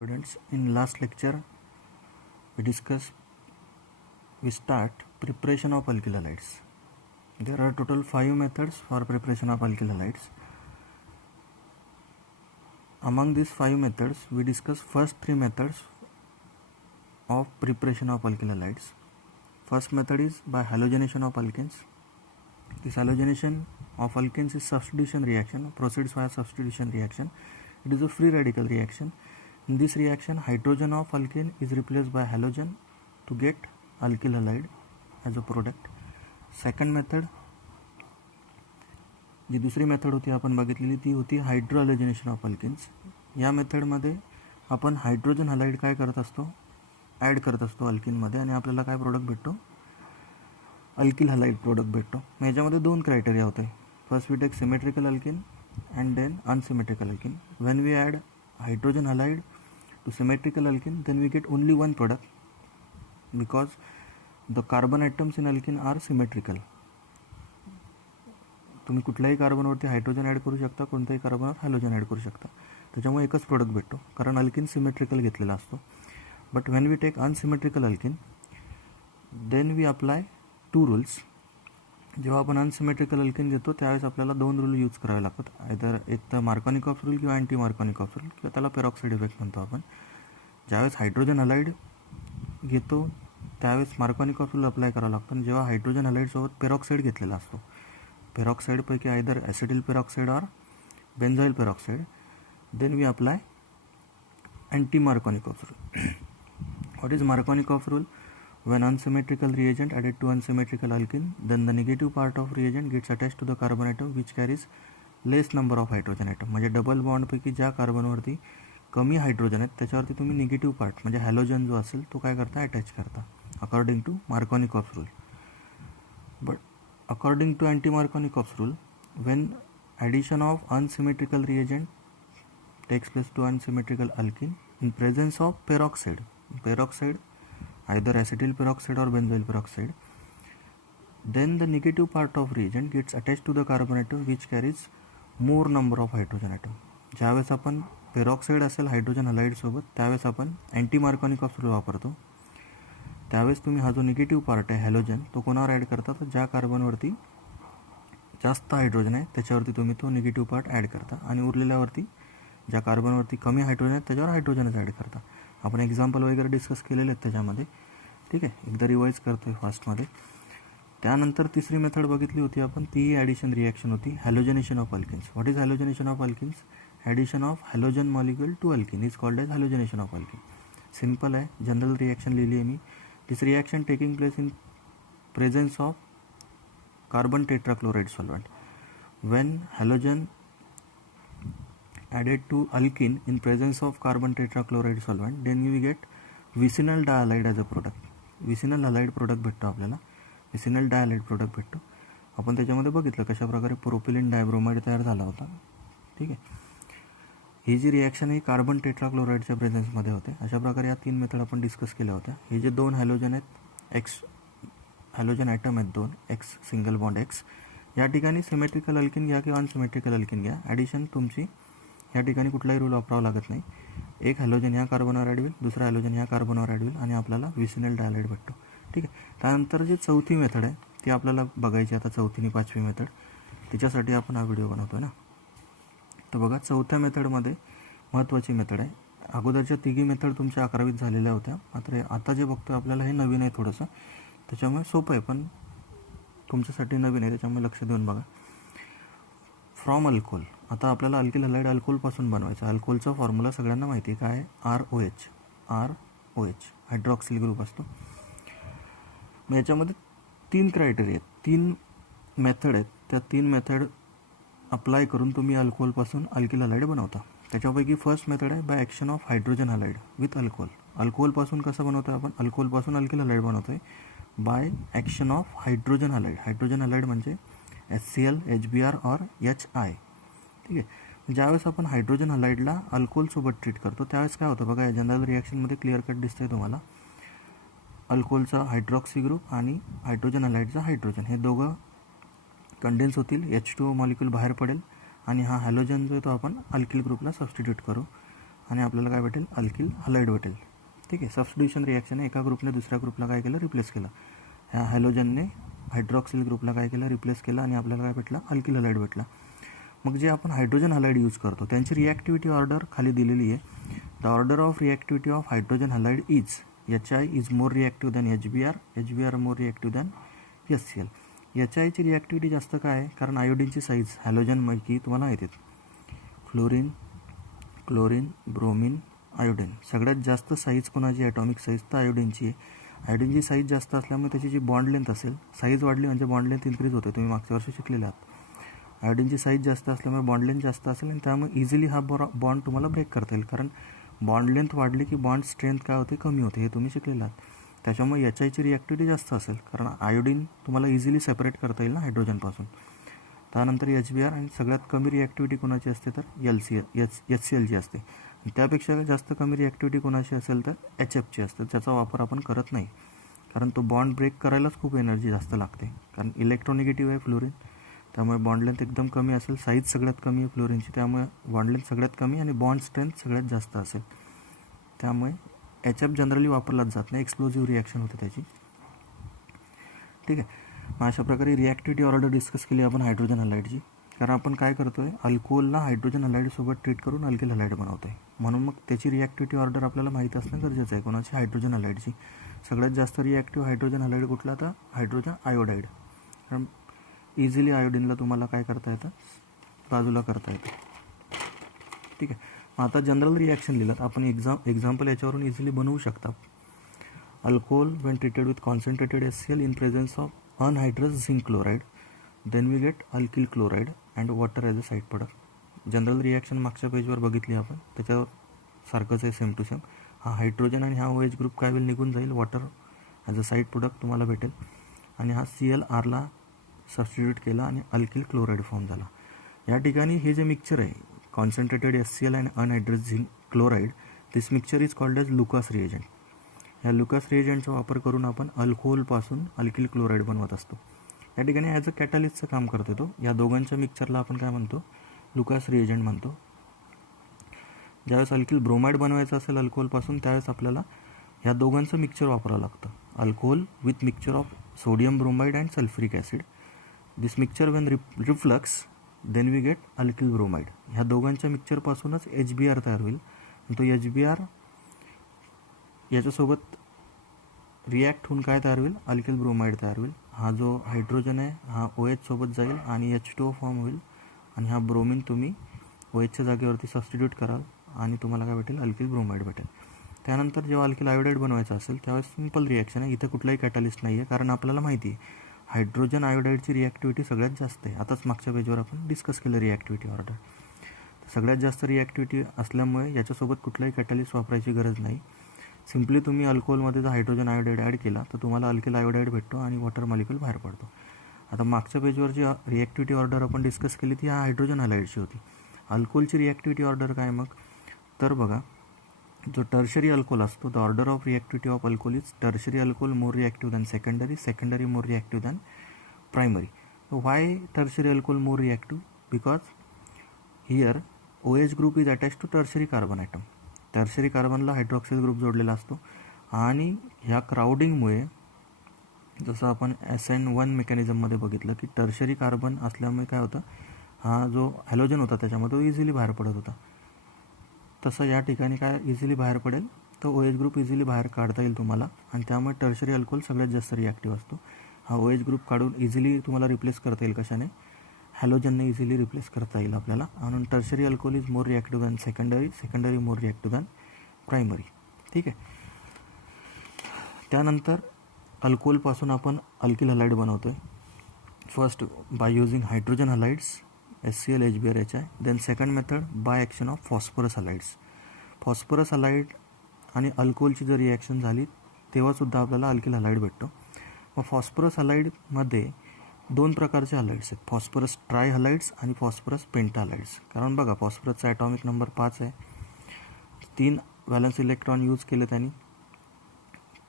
Students, in last lecture we start preparation of alkyl halides. There are total 5 methods for preparation of alkyl halides. Among these 5 methods we discuss first 3 methods of preparation of alkyl halides. First method is by halogenation of alkenes. This halogenation of alkenes is substitution reaction, proceeds via substitution reaction. It is a free radical reaction. In this reaction, hydrogen of alkene is replaced by halogen to get alkyl halide as a product. Second method, जी दुसरी method होती आपण बघितलेली ती होती hydro हॅलोजिनेशन of alkanes. या मेथडमध्ये आपण hydrogen halide काय करत असतो, ॲड करत असतो अल्किनमध्ये आणि आपल्याला काय प्रोडक्ट भेटतो, अल्किल हलाइड प्रोडक्ट भेटतो. याच्यामध्ये दोन क्रायटेरिया होते. First we take symmetrical alkene and then unsymmetrical alkene. When we add hydrogen halide to symmetrical alkene, then we get only one product because the carbon atoms in alkene are symmetrical. तुम्ही कुठल्याही कार्बनवरती hydrogen add करू शकता, कोणत्याही कार्बनवर halogen add करू शकता, त्याच्यामुळे एकच product भेटतो कारण अल्किन सिमेट्रिकल घेतलेला असतो. But when we take unsymmetrical alkene then we apply 2 rules. जेव्हा आपण अनसिमेट्रिकल अल्किन घेतो त्यावेळेस आपल्याला 2 रूल यूज करावे लागतात. आयदर एक तर मार्कोनिकॉफ रूल किंवा अँटी मार्कोनिकॉफ रूल किंवा त्याला पेरॉक्साईड इफेक्ट म्हणतो आपण. ज्यावेळेस हायड्रोजन हलाइड घेतो त्यावेळेस मार्कोनिकॉफ रूल अप्लाय करावा लागतो. आणि जेव्हा हायड्रोजन हलाइडसोबत पेरॉक्साईड घेतलेला असतो, पेरॉक्साईडपैकी either acetyl peroxide or benzyl peroxide, then we apply anti Markovnikov rule. What is Markovnikov rule? When unsymmetrical reagent added to unsymmetrical alkene, then the negative part of reagent gets attached to the carbon atom which carries less number of hydrogen atom. म्हणजे double बॉन्डपैकी ज्या कार्बनवरती कमी hydrogen आहेत त्याच्यावरती तुम्ही negative part म्हणजे halogen जो असेल तो काय करता, अटॅच करता according to Markovnikov rule. But according to anti Markovnikov rule, when addition of unsymmetrical reagent takes place to unsymmetrical alkene in presence of peroxide, either acetyl peroxide or benzoyl peroxide, then the negative part of reagent gets attached to the carbon atom which carries more number of hydrogen atom. ज्यावेळेस आपण peroxide असेल hydrogen हलाइडसोबत त्यावेळेस आपण anti Markovnikov rule वापरतो. त्यावेळेस तुम्ही हा जो निगेटिव्ह पार्ट आहे हॅलोजन तो कोणावर ॲड करता, तर ज्या कार्बनवरती जास्त हायड्रोजन आहे त्याच्यावरती तुम्ही तो निगेटिव्ह पार्ट ॲड करता आणि उरलेल्यावरती ज्या कार्बनवरती कमी हायड्रोजन आहे त्याच्यावर हायड्रोजनच ॲड करता. आपण एक्झाम्पल वगैरे डिस्कस केलेले आहेत त्याच्यामध्ये. ठीक आहे, एकदा रिवाईज करतो आहे फास्टमध्ये. त्यानंतर तिसरी मेथड बघितली होती आपण, ती ॲडिशन रिॲक्शन होती halogenation of alkenes. What is halogenation of alkenes? Addition of halogen molecule to alkene is called as halogenation of alkene. Simple आहे, जनरल रिॲक्शन लिहिली आहे मी. This reaction taking place in presence of carbon tetrachloride solvent. When halogen added to alkene in presence of carbon tetrachloride solvent, then we get vicinal dihalide as a product. vicinal halide product भेटतो आपल्याला, vicinal dihalide product भेटतो. आपण त्याच्यामध्ये बघितलं कशा प्रकारे propylene डायब्रोमाइड तयार झाला होता. ठीक आहे, ही जी रिॲक्शन ही कार्बन टेट्राक्लोराइडच्या प्रेझेन्समध्ये होते. अशा प्रकारे या 3 मेथड आपण डिस्कस केल्या होत्या. हे जे 2 हॅलोजन आहेत, एक्स हॅलोजन ॲटम आहेत 2, एक्स सिंगल बॉन्ड एक्स, या ठिकाणी सिमेट्रिकल अल्किन घ्या किंवा अनसिमेट्रिकल अल्किन घ्या, ॲडिशन तुमची या ठिकाणी कुठलाही रूल वापरावा लागत नाही. एक हॅलोजन ह्या कार्बनवर ॲड होईल, दुसरा हॅलोजन ह्या कार्बनवर ॲड होईल आणि आपल्याला विसिनल डायलाइड भेटतो. ठीक आहे, त्यानंतर जी चौथी मेथड आहे ती आपल्याला बघायची आता, चौथी आणि 5वी मेथड. त्याच्यासाठी आपण हा व्हिडिओ बनवतो ना. तर बघा, चौथ्या मेथडमध्ये महत्त्वाची मेथड आहे. अगोदरच्या 3 मेथड तुमच्या 11वीत झालेल्या होत्या, मात्र आता जे बघतो आपल्याला हे नवीन आहे थोडंसं, त्याच्यामुळे सोपं आहे पण तुमच्यासाठी नवीन आहे, त्याच्यामुळे लक्ष देऊन बघा. फ्रॉम अल्कोहोल, आता आपल्याला अल्किल हलाइड अल्कोहोलपासून बनवायचं. अल्कोहोलचा फॉर्म्युला सगळ्यांना माहिती आहे काय आहे, ROH हायड्रॉक्सिल ग्रुप असतो. मग याच्यामध्ये 3 क्रायटेरिया आहेत, 3 मेथड आहेत. त्या 3 मेथड अप्लाय करून तुम्ही अल्कोहोलपासून अल्किल हलाइड बनवता. त्याच्यापैकी फर्स्ट मेथड आहे by action of hydrogen halide with alcohol. अल्कोहोलपासून कसं बनवतो आहे आपण, अल्कोहोलपासून अल्किल हलाइड बनवतो आहे by action of hydrogen halide. Hydrogen halide म्हणजे HCl, HBr और HI. ठीक आहे, ज्यावेळेस आपण हायड्रोजन हलाइडला अल्कोहोलसोबत ट्रीट करतो त्यावेळेस काय होतं बघा, या जनरल रिॲक्शनमध्ये क्लिअर कट दिसतंय तुम्हाला. अल्कोहोलचा हायड्रॉक्सी ग्रुप आणि हायड्रोजन हलाइडचा हायड्रोजन हे दोघं कंडेन्स होतील, H2O मॉलिक्यूल बाहेर पडेल आणि हा हॅलोजन जो आहे तो आपण अल्किल ग्रुपला सबस्टिट्यूट करू आणि आपल्याला काय भेटेल, अल्किल हलाईड भेटेल. ठीक आहे. सबस्टिट्यूशन रिॲक्शन आहे. एका ग्रुपने दुसऱ्या ग्रुपला काय केलं, रिप्लेस केलं. ह्या हॅलोजनने हायड्रॉक्सिल ग्रुपला काय केलं, रिप्लेस केलं आणि आपल्याला काय भेटलं, अल्किल हलाईड भेटला. मग जे आपण हायड्रोजन हलाईड यूज करतो त्यांची रिॲक्टिव्हिटी ऑर्डर खाली दिलेली आहे. The order of reactivity of hydrogen halide is HI is more reactive than HBr, HBr more reactive than HCl. HIची रिॲक्टिव्हिटी जास्त काय आहे, कारण आयोडीनची साईज हॅलोजनपैकी तुम्हाला माहिती आहे फ्लोरीन, क्लोरीन, ब्रोमीन, आयोडीन. सगळ्यात जास्त साईज कोणाची, ॲटॉमिक साईज तर आयोडीनची आहे. आयोडीनची साईज जास्त असल्यामुळे त्याची जी बॉन्ड लेंथ असेल, साईज वाढली म्हणजे बॉन्ड लेंथ इन्क्रीज होते, तुम्ही मागच्या वर्षी शिकलेले आहात. आयोडीनची साईज जास्त असल्यामुळे बॉन्ड लेंथ जास्त असेल आणि त्यामुळे इझिली हा बॉन्ड तुम्हाला ब्रेक करता येईल, कारण बॉन्ड लेंथ वाढली की बॉन्ड स्ट्रेंथ काय होते, कमी होते, हे तुम्ही शिकलेले आहात. त्याच्यामुळे HIची रिॲक्टिव्हिटी जास्त असेल, कारण आयोडीन तुम्हाला इझिली सेपरेट करता येईल ना हायड्रोजनपासून. त्यानंतर HBr आणि सगळ्यात कमी रिॲक्टिव्हिटी कोणाची असते तर HClची असते. त्यापेक्षा जास्त कमी रिॲक्टिव्हिटी कोणाची असेल तर HFची असते, ज्याचा वापर आपण करत नाही, कारण तो बॉन्ड ब्रेक करायलाच खूप एनर्जी जास्त लागते, कारण इलेक्ट्रोनिगेटिव्ह आहे फ्लोरीन, त्यामुळे बॉन्ड लेंथ एकदम कमी असेल, साईज सगळ्यात कमी आहे फ्लोरीनची, त्यामुळे बॉन्ड लेंथ सगळ्यात कमी आणि बॉन्ड स्ट्रेंथ सगळ्यात जास्त असेल. त्यामुळे HF जनरली वापरलाच जात नाही, एक्सप्लोजिव्ह रिॲक्शन होते त्याची. ठीक आहे. मग अशा प्रकारे रिॲक्टिव्हिटी ऑर्डर डिस्कस केली आपण हायड्रोजन हलाईडची. कारण आपण काय करतो आहे, अल्कोहोलला हायड्रोजन हलाईडसोबत ट्रीट करून अल्किल हलाईड बनवतो आहे, म्हणून मग त्याची रिॲक्टिव्हिटी ऑर्डर आपल्याला माहीत असणं गरजेचं आहे. कोणाची, हायड्रोजन हलाईडची. सगळ्यात जास्त रिॲक्टिव्ह हायड्रोजन हलाईड कुठला, तर हायड्रोजन आयोडाईड, कारण इझिली आयोडीनला तुम्हाला काय करता येतं, बाजूला करता येतं. ठीक आहे. मग आता जनरल रिॲक्शन लिहिलं आपण एक्झाम्पल याच्यावरून इझिली बनवू शकता. Alcohol when treated with concentrated HCl in presence of anhydrous zinc chloride, then we get alkyl chloride and water as a side product. General reaction मागच्या पेजवर बघितली आपण, त्याच्यावर सारखंच आहे, सेम टू सेम. हा हायड्रोजन आणि हा OH ग्रुप काय होईल, निघून जाईल, water as a side product तुम्हाला भेटेल, आणि हा ClRला सबस्टिट्यूट केला आणि अल्किल क्लोराईड फॉर्म झाला. या ठिकाणी हे जे मिक्सचर आहे, concentrated HCl and anhydrous zinc chloride, this mixture is called as Lucas reagent. या लुकास रिएजंटचा वापर करून आपण अल्कोहोलपासून अल्किल क्लोराईड बनवत असतो. या ठिकाणी ॲज अ कॅटलिस्टचं काम करतो तो. या दोघांच्या मिक्सचरला आपण काय म्हणतो, लुकास रिएजंट म्हणतो. ज्यावेळेस अल्किल ब्रोमाइड बनवायचं असेल अल्कोहोलपासून, त्यावेळेस आपल्याला ह्या दोघांचं मिक्सचर वापरावं लागतं. Alcohol with mixture of sodium bromide and sulphuric acid. This mixture when reflux then we get alkyl bromide. ह्या दोघांच्या मिक्सचरपासूनच HBr तयार होईल. तो HBr याच्यासोबत रिॲक्ट होऊन काय तयार होईल, अल्किल ब्रोमाइड तयार होईल. हा जो हायड्रोजन आहे हा OH सोबत जाईल आणि H2O फॉर्म होईल, आणि हा ब्रोमीन तुम्ही OHच्या जागेवरती सबस्टिट्यूट कराल आणि तुम्हाला काय भेटेल, अल्किल ब्रोमाइड भेटेल. त्यानंतर जेव्हा अल्किल आयोडाईड बनवायचं असेल त्यावेळेस सिंपल रिॲक्शन आहे, इथं कुठलाही कॅटलिस्ट नाही आहे, कारण आपल्याला माहिती आहे हायड्रोजन आयोडाईडची रिॲक्टिव्हिटी सगळ्यात जास्त आहे. आताच मागच्या पेजवर आपण डिस्कस केलं रिॲक्टिव्हिटी ऑर्डर. सगळ्यात जास्त रिॲक्टिव्हिटी असल्यामुळे याच्यासोबत कुठलाही कॅटलिस्ट वापरायची गरज नाही. सिम्पली तुम्ही अल्कोहोलमध्ये जर हायड्रोजन आयोडाईड ॲड केला तर तुम्हाला अल्किल आयोडाईड भेटतो आणि वॉटर मॉलिक्यूल बाहेर पडतो. आता मागच्या पेजवर जी रिॲक्टिव्हिटी ऑर्डर आपण डिस्कस केली ती हायड्रोजन हलाईडची होती. अल्कोहोलची रिॲक्टिव्हिटी ऑर्डर काय मग, तर बघा, जो टर्शरी अल्कोहोल असतो, the order of reactivity of alcohol is tertiary alcohol more reactive than secondary, secondary more reactive than primary. Why tertiary alcohol more reactive, because here OH group is attach to tertiary carbon atom. Tertiary कार्बनला hydroxyl group जोडलेला असतो, आणि ह्या क्राउडिंगमुळे, जसं आपण SN1 मेकॅनिझममध्ये बघितलं की tertiary carbon असल्यामुळे काय होतं, हा जो हॅलोजन होता त्याच्यामध्ये तो इझिली बाहेर पडत होता. तसं या ठिकाणी काय इझिली बाहेर पडेल, तो OH ग्रुप इझिली बाहेर काढता येईल तुम्हाला, आणि त्यामुळे टर्शरी अल्कोहोल सगळ्यात जास्त रिॲक्टिव्ह असतो. हा OH ग्रुप काढून इझिली तुम्हाला रिप्लेस करता येईल, कशाने, हॅलोजनने इझिली रिप्लेस करता येईल आपल्याला. म्हणून tertiary alcohol is more reactive than secondary, secondary more reactive than primary. ठीक आहे. त्यानंतर अल्कोहोलपासून आपण अल्किल हलाईड बनवतो आहे. First by using hydrogen halides HCl HBr HI. Then second method by action of phosphorus halides. Phosphorus halide आणि अल्कोहोलची जर रिॲक्शन झाली तेव्हासुद्धा आपल्याला अल्किल हलाईड भेटतो. मग फॉस्फरस हलाईडमध्ये दोन प्रकारचे हलाईड्स आहेत, फॉस्फरस ट्राय हलाईड्स आणि फॉस्फरस पेंटा हलाईड्स. कारण बघा, फॉस्फरसचा ॲटॉमिक नंबर 5 आहे, 3 व्हॅलन्स इलेक्ट्रॉन यूज केले त्यांनी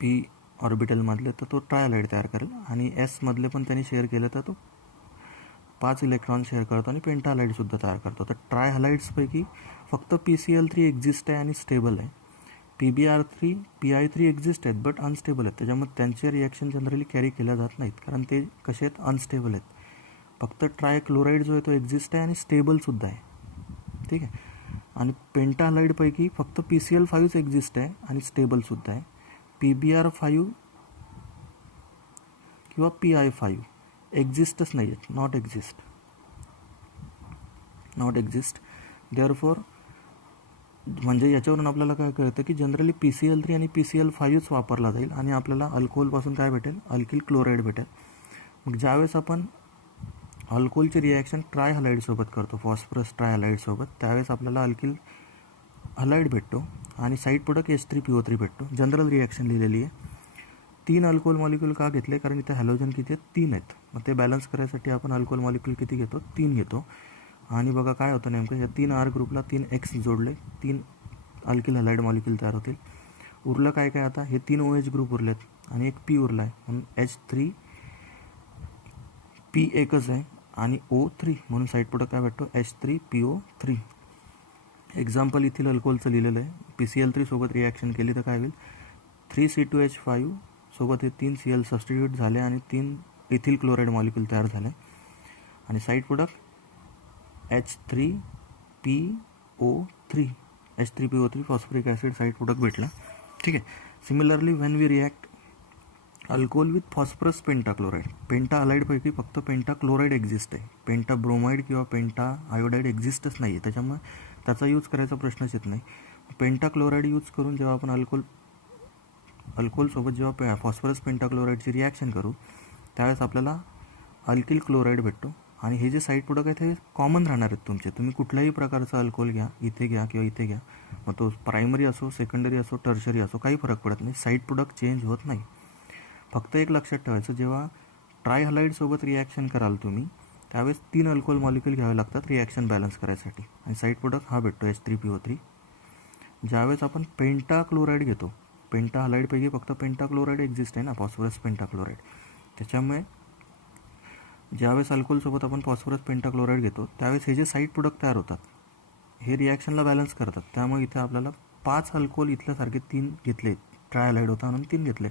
P ऑर्बिटलमधले, तर तो ट्राय हलाईड तयार करेल, आणि S मधले पण त्यांनी शेअर केलं तर तो 5 इलेक्ट्रॉन शेअर करतो आणि पेंटा हलाईडसुद्धा तयार करतो. तर ट्राय हलाईड्सपैकी फक्त PCl3 एक्झिस्ट आहे आणि स्टेबल आहे. PbR3 PI3 एक्झिस्ट आहेत बट अनस्टेबल आहेत. त्याच्यामुळे त्यांचे रिॲक्शन जनरली कॅरी केल्या जात नाहीत कारण ते कसे आहेत, अनस्टेबल आहेत. फक्त ट्रायक्लोराईड जो आहे तो एक्झिस्ट आहे आणि स्टेबलसुद्धा आहे. ठीक आहे. आणि पेंटा हलाईडपैकी फक्त PCl5 एक्झिस्ट आहे आणि स्टेबलसुद्धा आहे. PbR5 किंवा PI5 एक्झिस्टच नाही आहेत, नॉट एक्झिस्ट. देअरफॉर म्हणजे याच्यावरून आपल्याला काय कळतं की जनरली PCl3 आणि PCl5च वापरला जाईल आणि आपल्याला अल्कोहोलपासून काय भेटेल, अल्किल क्लोराईड भेटेल. मग ज्यावेळेस आपण अल्कोहोलची रिॲक्शन ट्राय हलाईडसोबत करतो, फॉस्फरस ट्राय हलाईडसोबत, त्यावेळेस आपल्याला अल्किल हलाईड भेटतो आणि साईड प्रोडक्ट H3PO3 भेटतो. जनरल रिॲक्शन लिहिलेली आहे. 3 अल्कोहोल मॉलिक्यूल का घेतले, कारण इथे हॅलोजन किती आहेत, 3 आहेत. मग ते बॅलन्स करायसाठी आपण अल्कोहोल मॉलिक्यूल किती घेतो, 3 घेतो. आणि बघा काय होतं नेमकं, या 3 R ग्रुपला 3 X जोडले, 3 अल्किल हलाईड मॉलिक्यूल तयार होतील. उरलं काय काय आता, हे 3 OH ग्रुप उरलेत आणि एक P उरला आहे म्हणून H3P एकच आहे आणि O3 म्हणून साईड प्रोडक्ट काय भेटतो, H3PO3. एक्झाम्पल इथिल अल्कोहोलचं लिहिलेलं आहे. PCl3 सोबत रिॲक्शन केली तर काय होईल, 3C2H5 सोबत हे 3 Cl सबस्टिट्यूट झाले आणि 3 इथिल क्लोराईड मॉलिक्यूल तयार झाले आणि side product H3PO3 phosphoric acid side product भेटला. ठीक आहे. Similarly when we react alcohol with phosphorus pentachloride, penta हलाईडपैकी फक्त पेंटाक्लोराईड एक्झिस्ट आहे. पेंटा ब्रोमाइड किंवा पेंटा आयोडाईड एक्झिस्टच नाही आहे. त्याच्यामुळे त्याचा यूज करायचा प्रश्नच येत नाही. पेंटाक्लोराईड यूज करून जेव्हा आपण अल्कोहोलसोबत जेव्हा फॉस्फरस पेंटाक्लोराईडची रिॲक्शन करू त्यावेळेस आपल्याला अल्किल क्लोराईड भेटतो. आणि हे जे साईड प्रोडक्ट आहेत हे कॉमन राहणार आहेत तुमचे. तुम्ही कुठल्याही प्रकारचा अल्कोहोल घ्या, इथे घ्या किंवा इथे घ्या, मग तो प्रायमरी असो, सेकंडरी असो, टर्शरी असो, काही फरक पडत नाही. साईड प्रोडक्ट चेंज होत नाही. फक्त एक लक्षात ठेवायचं, जेव्हा ट्राय हलाईडसोबत रिॲक्शन कराल तुम्ही त्यावेळेस 3 अल्कोहोल मॉलिक्यूल घ्यावे लागतात रिॲक्शन बॅलन्स करायसाठी आणि साईड प्रोडक्ट हा भेटतो H3PO3. ज्यावेळेस आपण पेंटाक्लोराईड घेतो, पेंटा हलाईडपैकी फक्त पेंटाक्लोराईड एक्झिस्ट आहे ना, फॉस्फरस पेंटाक्लोराईड. त्याच्यामुळे ज्यावेळेस अल्कोहोलसोबत आपण फॉस्फरस पेंटाक्लोराईड घेतो त्यावेळेस हे जे साईड प्रोडक्ट तयार होतात हे रिॲक्शनला बॅलन्स करतात. त्यामुळे इथे आपल्याला 5 अल्कोहोल इथल्यासारखे 3 घेतले, ट्राय हलाईड होता म्हणून 3 घेतले.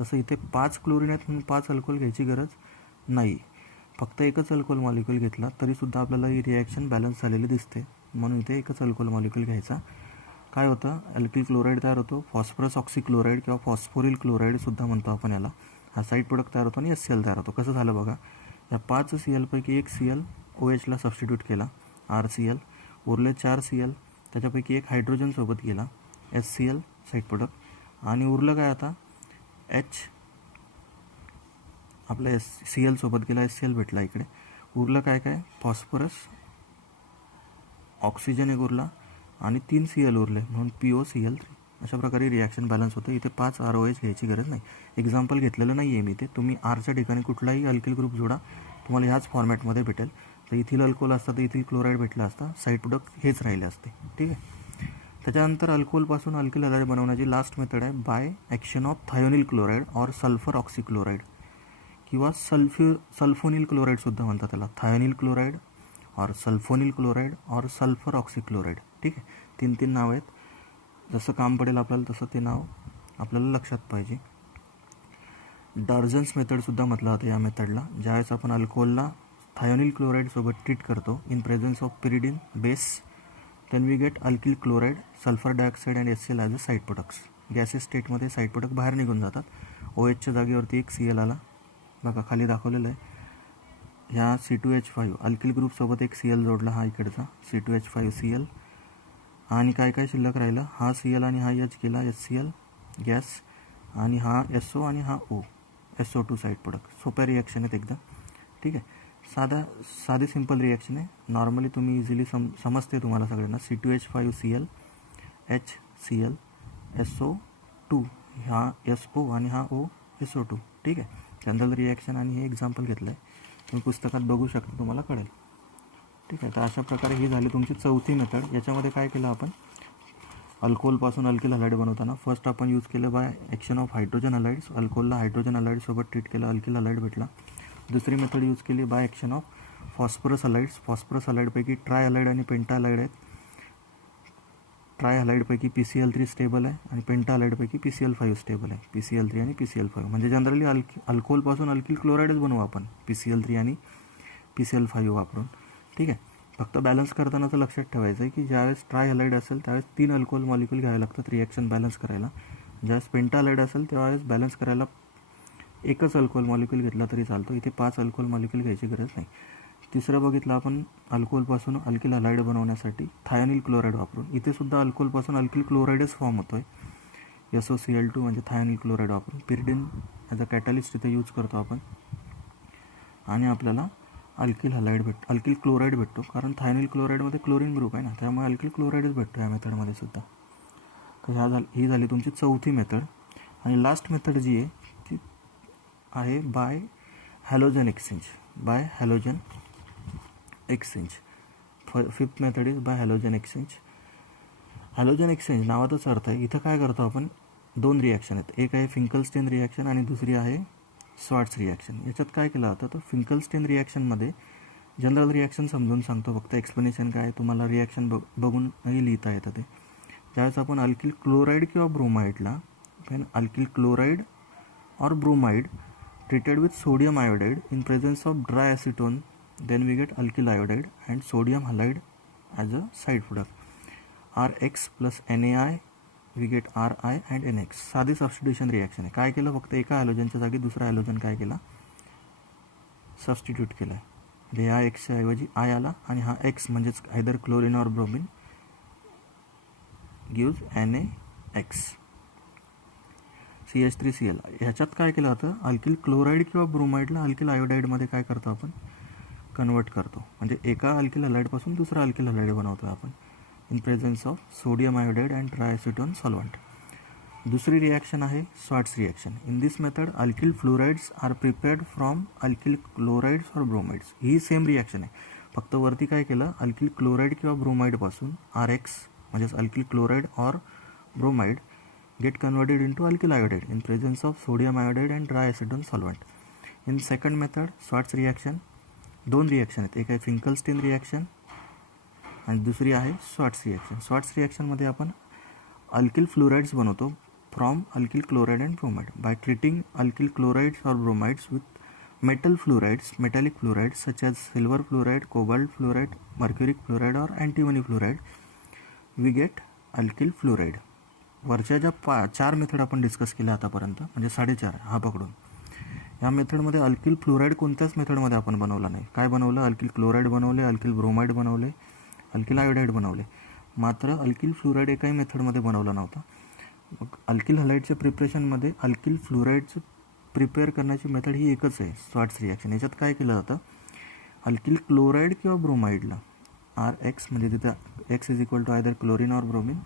तसं इथे 5 क्लोरीन आहेत म्हणून 5 अल्कोहोल घ्यायची गरज नाही. फक्त एकच अल्कोहोल मॉलिक्यूल घेतला तरीसुद्धा आपल्याला ही रिॲक्शन बॅलन्स झालेली दिसते. म्हणून इथे एकच अल्कोहोल मॉलिक्यूल घ्यायचा. काय होतं, अल्किल क्लोराईड तयार होतो, फॉस्फरस ऑक्सिक्लोराईड किंवा फॉस्फोरिल क्लोराईडसुद्धा म्हणतो आपण याला. हा साईड प्रोडक्ट तयार होतो आणि HCl तयार होतो. कसं झालं बघा, या 5 Clपैकी एक Cl OHला सबस्टिट्यूट केला, RCl. उरले 4 Cl, त्याच्यापैकी एक हायड्रोजनसोबत गेला, HCl साईड प्रोडक्ट. आणि उरलं काय आता, आपल्या Cl सोबत गेला, HCl भेटला इकडे. उरलं काय काय, फॉस्फरस, ऑक्सिजन एक उरला आणि 3 Cl उरले म्हणून POCl3. अशा प्रकारे रिॲक्शन बॅलन्स होतं. इथे 5 ROH घ्यायची गरज नाही. एक्झाम्पल घेतलेलं नाही आहे मी ते. तुम्ही Rच्या ठिकाणी कुठलाही अल्किल ग्रुप जोडा, तुम्हाला ह्याच फॉर्मॅटमध्ये भेटेल. तर इथिल अल्कोहोल असता तर इथिल क्लोराईड भेटला असता, साईड प्रोडक्ट हेच राहिले असते. ठीक आहे. त्याच्यानंतर अल्कोहोलपासून अल्किल हलाईड बनवण्याची लास्ट मेथड आहे by action of thionyl chloride or sulphur oxychloride किंवा सल्फोनिल क्लोराईडसुद्धा म्हणतात त्याला. थायोनिल क्लोराईड और सल्फोनिल क्लोराईड और सल्फर ऑक्सिक्लोराईड. ठीक आहे. 3 नाव आहेत. जसं काम पडेल आपल्याला तसं ते नाव आपल्याला लक्षात पाहिजे. डार्जन्स मेथडसुद्धा म्हटलं होतं या मेथडला. ज्यावेळेस आपण अल्कोहोलला थायोनिल क्लोराईडसोबत ट्रीट करतो in presence of pyridine base, then we get alkyl chloride, sulphur dioxide and HCl as a side products. Gases स्टेटमध्ये साईड प्रोडक्ट बाहेर निघून जातात. OHच्या जागेवरती एक Cl आला, बघा खाली दाखवलेलं आहे. ह्या C2H5 अल्किल ग्रुपसोबत एक Cl जोडला, हा इकडचा C2H5Cl. आणि काय काय शिल्लक राहिलं, हा Cl आणि हा H गेला, HCl गॅस, आणि हा SO आणि हा O, SO2 साईड प्रोडक्ट. सोप्या रिॲक्शन आहेत एकदम. ठीक आहे. साधी सिंपल रिॲक्शन आहे. नॉर्मली तुम्ही इझिली समजते तुम्हाला सगळ्यांना. C2H5Cl, HCl, SO2, हा SO आणि हा O, SO2. ठीक आहे. जनरल रिॲक्शन आणि हे एक्झाम्पल घेतलं आहे, तुम्ही पुस्तकात बघू शकता, तुम्हाला कळेल. ठीक आहे. तर अशा प्रकारे ही झाली तुमची चौथी मेथड. याच्यामध्ये काय केलं आपण, अल्कोहोलपासून अल्किल हलाईड बनवताना फर्स्ट आपण यूज केलं by action of hydrogen halides. अल्कोहोलला हायड्रोजन हलाईडसोबत ट्रीट केलं, अल्किल हलाईड भेटला. दुसरी मेथड यूज केली बाय ॲक्शन ऑफ फॉस्फरस हलाईडपैकी ट्राय हलाईड आणि पेंटा हलाईड आहेत. ट्राय हलाईडपैकी PCl3 स्टेबल आहे आणि पेंटा हलाईडपैकी PCl5 स्टेबल आहे. PCl3 आणि PCl5 म्हणजे जनरली अल्कोहोलपासून अल्किल क्लोराईडच बनवू आपण PCl3 आणि PCl5 वापरून. ठीक आहे. फक्त बॅलन्स करताना तर लक्षात ठेवायचं आहे की ज्यावेळेस ट्राय हलाईड असेल त्यावेळेस 3 अल्कोहोल मॉलिक्यूल घ्यावे लागतात रिॲक्शन बॅलन्स करायला. ज्यावेळेस पेंटा हलाईड असेल त्यावेळेस बॅलन्स करायला एकच अल्कोहोल मॉलिक्यूल घेतला तरी चालतो. इथे 5 अल्कोहोल मॉलिक्यूल घ्यायची गरज नाही. तिसरं बघितलं आपण अल्कोहोलपासून अल्किल हलाईड बनवण्यासाठी थायोनिल क्लोराईड वापरून. इथे सुद्धा अल्कोहोलपासून अल्किल क्लोराईडच फॉर्म होतो आहे SOCl2 म्हणजे थायोनिल क्लोराईड वापरून. पिरिडिन ॲज अ कॅटलिस्ट इथे यूज करतो आपण आणि आपल्याला अल्किल क्लोराईड भेटतो. कारण थायोनिल क्लोराईडमध्ये क्लोरीन ग्रुप आहे ना, त्यामुळे अल्किल क्लोराईडच भेटतो या मेथडमध्ये सुद्धा. तर ही झाली तुमची चौथी मेथड. आणि लास्ट मेथड जी आहे ती आहे by halogen exchange. Fifth method is by halogen exchange. Halogen exchange नावाचाच अर्थ आहे. इथं काय करतो आपण, 2 रिॲक्शन आहेत. एक आहे फिंकलस्टेन रिॲक्शन आणि दुसरी आहे स्वार्ट्स रिॲक्शन. याच्यात काय केलं जातं तर फिंकलस्टेन रिॲक्शनमध्ये जनरल रिॲक्शन समजून सांगतो, फक्त एक्सप्लेनेशन काय तुम्हाला रिॲक्शन बघूनही लिहिता येतं ते. ज्यावेळेस आपण अल्किल क्लोराईड किंवा ब्रोमाइडला अल्किल क्लोराईड और bromide treated with sodium iodide in presence of dry acetone, then we get alkyl iodide and sodium halide as a side product. RX plus NaI we get Ri and NX. साधी substitution reaction आहे. काय केलं, फक्त एका हॅलोजनच्या जागी दुसरा halogen काय केला, सबस्टिट्यूट केला आहे. म्हणजे ह्या एक्सच्या ऐवजी आय आला आणि हा एक्स म्हणजेच आयदर क्लोरीन और ब्रोमिन गिव्ज NaX. CH3Cl. ह्याच्यात काय केलं जातं, अल्किल क्लोराईड किंवा ब्रोमाइडला अल्किल आयोडाईडमध्ये काय करतो आपण, कन्वर्ट करतो. म्हणजे एका अल्किल हलाईडपासून दुसरा अल्किल हलाईड बनवतो आपण in presence of sodium iodide and dry acetone solvent. दुसरी रिॲक्शन आहे Swarts reaction. In this method alkyl fluorides are prepared from alkyl chlorides और ब्रोमाइड्स. ही सेम रिॲक्शन आहे, फक्त वरती काय केलं, अल्किल क्लोराईड किंवा ब्रोमाइडपासून RX म्हणजेच अल्किल क्लोराईड और bromide get converted into alkyl iodide in presence of sodium iodide and triacetone solvent. In second method Schwartz reaction, 2 reaction आहेत. एक आहे फिंकलस्टेन रिॲक्शन आणि दुसरी आहे स्वार्ट्स रिॲक्शन. स्वार्ट्स रिॲक्शनमध्ये आपण अल्किल फ्लोराइड्स बनवतो from alkyl chloride and bromide by treating alkyl chlorides और bromides with metallic fluorides such as silver fluoride, cobalt fluoride, mercuric fluoride और antimony fluoride we get alkyl fluoride. वरच्या ज्या 4 method आपण discuss केल्या आतापर्यंत, म्हणजे 4.5 हा पकडून, या मेथडमध्ये अल्किल फ्लोराईड कोणत्याच मेथडमध्ये आपण बनवला नाही. काय बनवलं, अल्किल क्लोराईड बनवले, अल्किल ब्रोमाइड बनवले, अल्किल आयोडाईड बनवले, मात्र अल्किल फ्लोराईड एकाही मेथडमध्ये बनवला नव्हता. मग अल्किल हलाईडच्या प्रिपरेशनमध्ये अल्किल फ्लोराईडचं प्रिपेअर करण्याची मेथड ही एकच आहे, स्वार्ट्स रिॲक्शन. याच्यात काय केलं जातं, अल्किल क्लोराईड किंवा ब्रोमाइडला RX म्हणजे तिथं X is equal to either chlorine और bromine,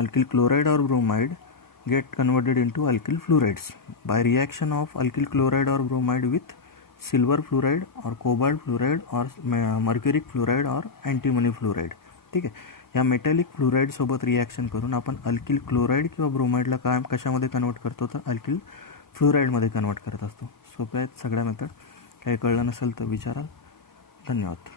alkyl chloride or bromide get converted into alkyl fluorides by reaction of alkyl chloride or bromide with silver fluoride or cobalt fluoride or mercuric fluoride or antimony fluoride. ठीक आहे. या metallic fluoride सोबत reaction करून आपण alkyl chloride किंवा ब्रोमाइडला काय कशामध्ये convert करतो, तर अल्किल फ्लोराईडमध्ये कन्वर्ट करत असतो. सोपे आहेत सगळ्या मेथड. काही कळलं नसेल तर विचाराल. धन्यवाद.